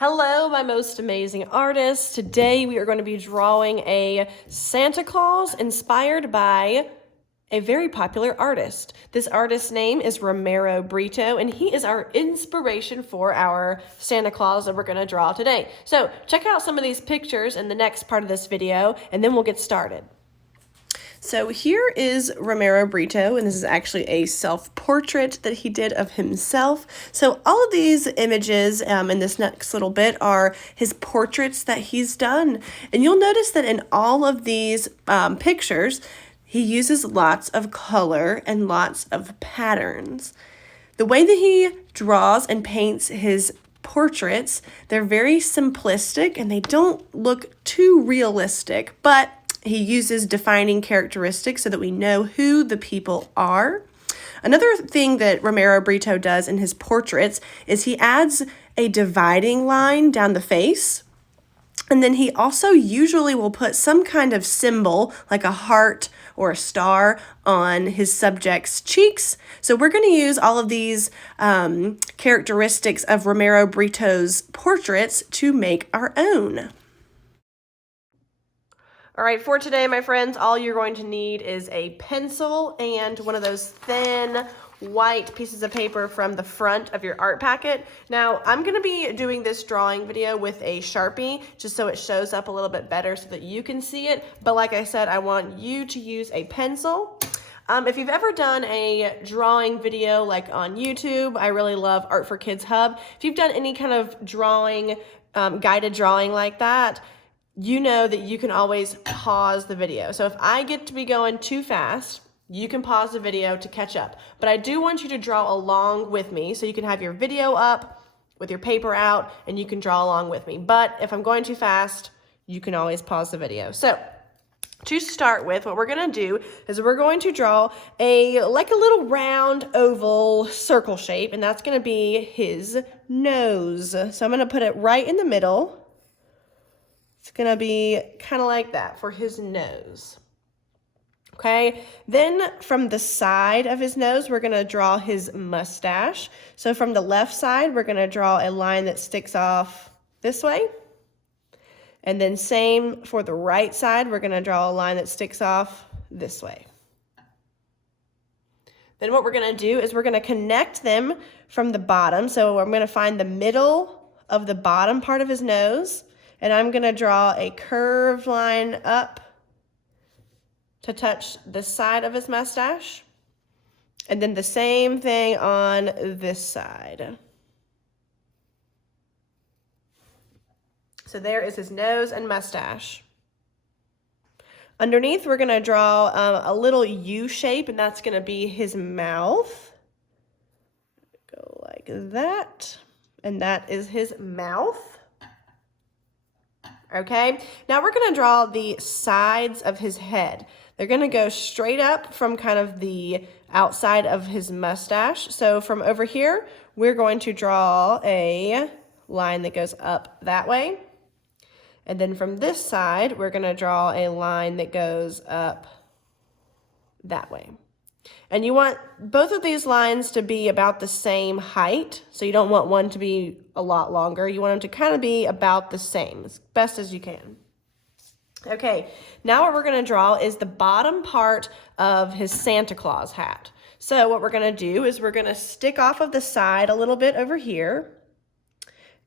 Hello, my most amazing artists. Today we are going to be drawing a Santa Claus inspired by a very popular artist. This artist's name is Romero Britto, and he is our inspiration for our Santa Claus that we're going to draw today. So check out some of these pictures in the next part of this video, and then we'll get started. So here is Romero Britto, and this is actually a self-portrait that he did of himself. So all of these images in this next little bit are his portraits that he's done. And you'll notice that in all of these pictures, he uses lots of color and lots of patterns. The way that he draws and paints his portraits, they're very simplistic and they don't look too realistic, but he uses defining characteristics so that we know who the people are. Another thing that Romero Britto does in his portraits is he adds a dividing line down the face. And then he also usually will put some kind of symbol, like a heart or a star, on his subject's cheeks. So we're going to use all of these characteristics of Romero Britto's portraits to make our own. All right, for today, my friends, all you're going to need is a pencil and one of those thin white pieces of paper from the front of your art packet. Now, I'm going to be doing this drawing video with a Sharpie just so it shows up a little bit better so that you can see it. But like I said, I want you to use a pencil. If you've ever done a drawing video like on YouTube, I really love Art for Kids Hub. If you've done any kind of drawing, guided drawing like that, you know that you can always pause the video. So if I get to be going too fast, you can pause the video to catch up. But I do want you to draw along with me so you can have your video up with your paper out and you can draw along with me. But if I'm going too fast, you can always pause the video. So to start with, what we're going to do is we're going to draw like a little round oval circle shape, and that's going to be his nose. So I'm going to put it right in the middle. It's going to be kind of like that for his nose. Okay, then from the side of his nose, we're going to draw his mustache. So from the left side, we're going to draw a line that sticks off this way. And then same for the right side, we're going to draw a line that sticks off this way. Then what we're going to do is we're going to connect them from the bottom. So I'm going to find the middle of the bottom part of his nose. And I'm going to draw a curved line up to touch the side of his mustache. And then the same thing on this side. So there is his nose and mustache. Underneath, we're going to draw a little U shape, and that's going to be his mouth. Go like that. And that is his mouth. Okay, now we're going to draw the sides of his head. They're going to go straight up from kind of the outside of his mustache. So from over here, we're going to draw a line that goes up that way. And then from this side, we're going to draw a line that goes up that way. And you want both of these lines to be about the same height. So you don't want one to be a lot longer. You want them to kind of be about the same, as best as you can. Okay, now what we're going to draw is the bottom part of his Santa Claus hat. So what we're going to do is we're going to stick off of the side a little bit over here.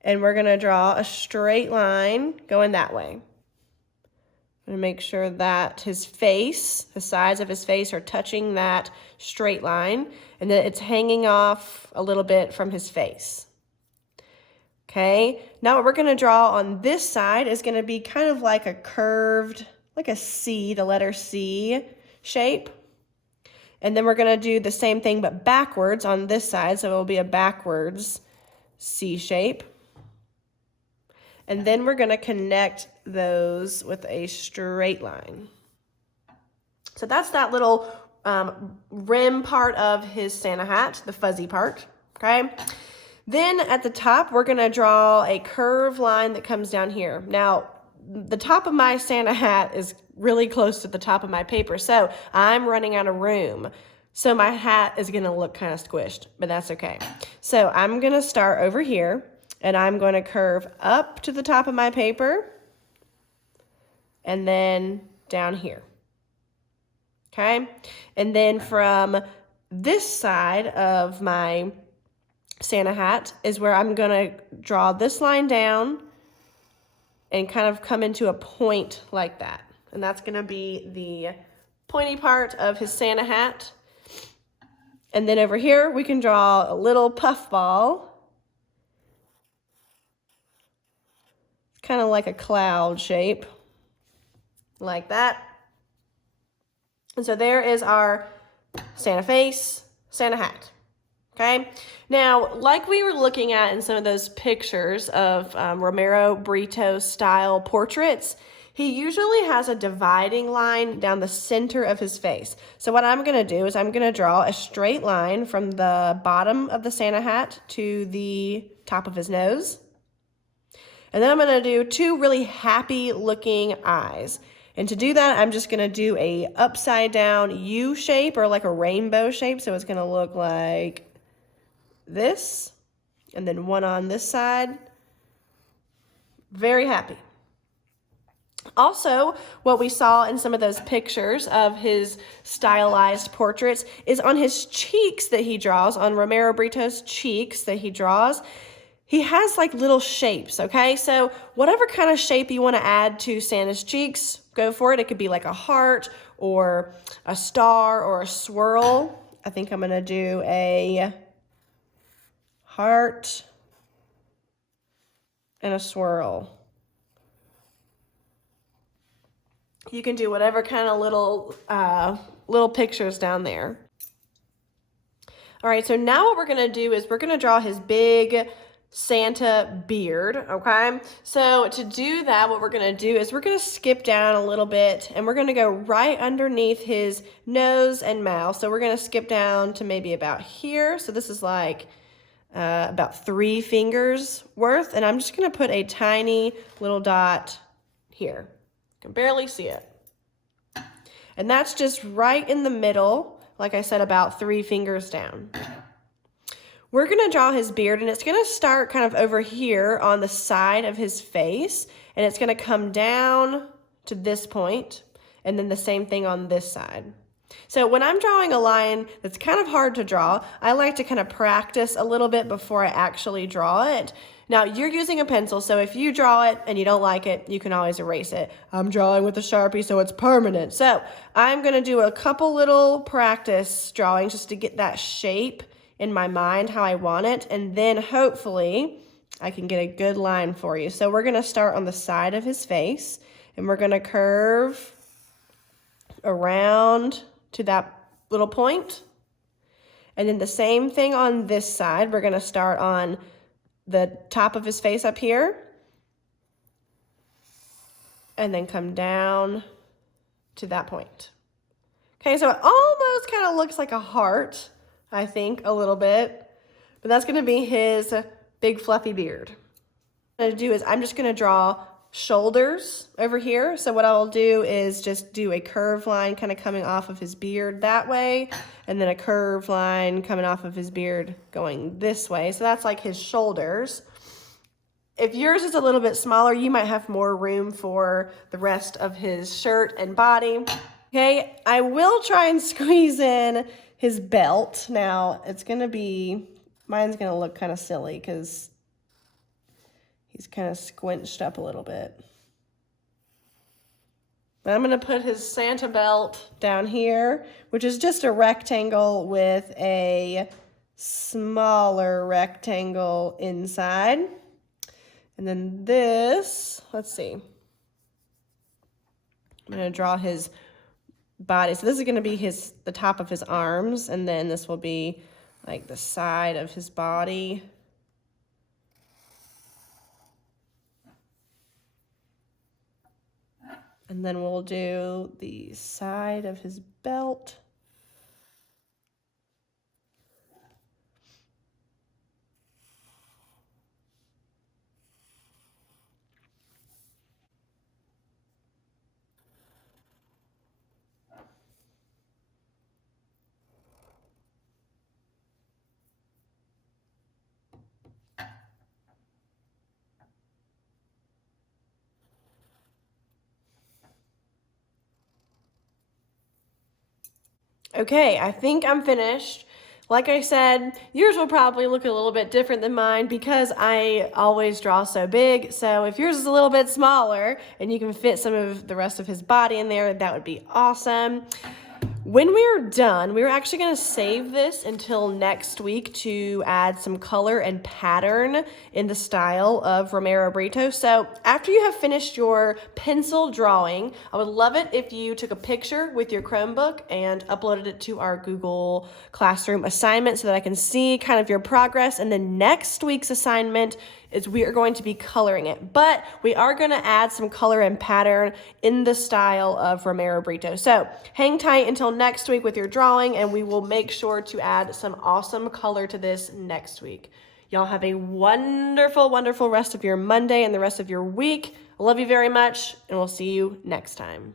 And we're going to draw a straight line going that way. I'm going to make sure that his face, the sides of his face are touching that straight line and that it's hanging off a little bit from his face. Okay, now what we're going to draw on this side is going to be kind of like a curved, like a C, the letter C shape. And then we're going to do the same thing but backwards on this side, so it will be a backwards C shape. And then we're going to connect those with a straight line. So that's that little rim part of his Santa hat, the fuzzy part, okay? Then at the top, we're going to draw a curved line that comes down here. Now, the top of my Santa hat is really close to the top of my paper, so I'm running out of room. So my hat is going to look kind of squished, but that's okay. So I'm going to start over here. and I'm going to curve up to the top of my paper and then down here. Okay, and then from this side of my Santa hat is where I'm going to draw this line down and kind of come into a point like that. And that's going to be the pointy part of his Santa hat. And then over here, we can draw a little puff ball. Kind of like a cloud shape, like that. And so there is our Santa face, Santa hat. Okay, now like we were looking at in some of those pictures of Romero Britto style portraits, he usually has a dividing line down the center of his face. So what I'm going to do is I'm going to draw a straight line from the bottom of the Santa hat to the top of his nose. And then I'm going to do two really happy looking eyes. And to do that, I'm just going to do a upside down U shape or like a rainbow shape. So it's going to look like this, and then one on this side. Very happy. Also, what we saw in some of those pictures of his stylized portraits is on his cheeks that he draws, on Romero Britto's cheeks that he draws, he has like little shapes, okay? So whatever kind of shape you want to add to Santa's cheeks, go for it. It could be like a heart or a star or a swirl. I think I'm going to do a heart and a swirl. You can do whatever kind of little pictures down there. All right, so now what we're gonna do is we're gonna draw his big Santa beard, okay? So to do that, what we're gonna do is we're gonna skip down a little bit and we're gonna go right underneath his nose and mouth. So we're gonna skip down to maybe about here. So this is like about 3 fingers worth, and I'm just gonna put a tiny little dot here. You can barely see it. And that's just right in the middle, like I said, about 3 fingers down. We're gonna draw his beard, and it's gonna start kind of over here on the side of his face, and it's gonna come down to this point, and then the same thing on this side. So when I'm drawing a line that's kind of hard to draw, I like to kind of practice a little bit before I actually draw it. Now, you're using a pencil, so if you draw it and you don't like it, you can always erase it. I'm drawing with a Sharpie, so it's permanent. So I'm going to do a couple little practice drawings just to get that shape in my mind, how I want it, and then hopefully I can get a good line for you. So we're going to start on the side of his face, and we're going to curve around to that little point. And then the same thing on this side. We're going to start on the top of his face up here and then come down to that point. Okay, so it almost kind of looks like a heart, I think, a little bit, but that's going to be his big fluffy beard. What I'm going to do is I'm just going to draw shoulders over here. So what I'll do is just do a curved line kind of coming off of his beard that way, and then a curved line coming off of his beard going this way. So that's like his shoulders. If yours is a little bit smaller, you might have more room for the rest of his shirt and body. Okay, I will try and squeeze in his belt. Now, mine's gonna look kind of silly because he's kind of squinched up a little bit. But I'm going to put his Santa belt down here, which is just a rectangle with a smaller rectangle inside. And then this, let's see. I'm going to draw his body. So this is going to be the top of his arms, and then this will be like the side of his body. And then we'll do the side of his belt. Okay, I think I'm finished. Like I said, yours will probably look a little bit different than mine because I always draw so big. So if yours is a little bit smaller and you can fit some of the rest of his body in there, that would be awesome. When we're done, we're actually going to save this until next week to add some color and pattern in the style of Romero Britto. So after you have finished your pencil drawing, I would love it if you took a picture with your Chromebook and uploaded it to our Google Classroom assignment so that I can see kind of your progress. And then next week's assignment is we are going to be coloring it, but we are going to add some color and pattern in the style of Romero Britto. So hang tight until next week with your drawing, and we will make sure to add some awesome color to this next week. Y'all have a wonderful, wonderful rest of your Monday and the rest of your week. I love you very much, and we'll see you next time.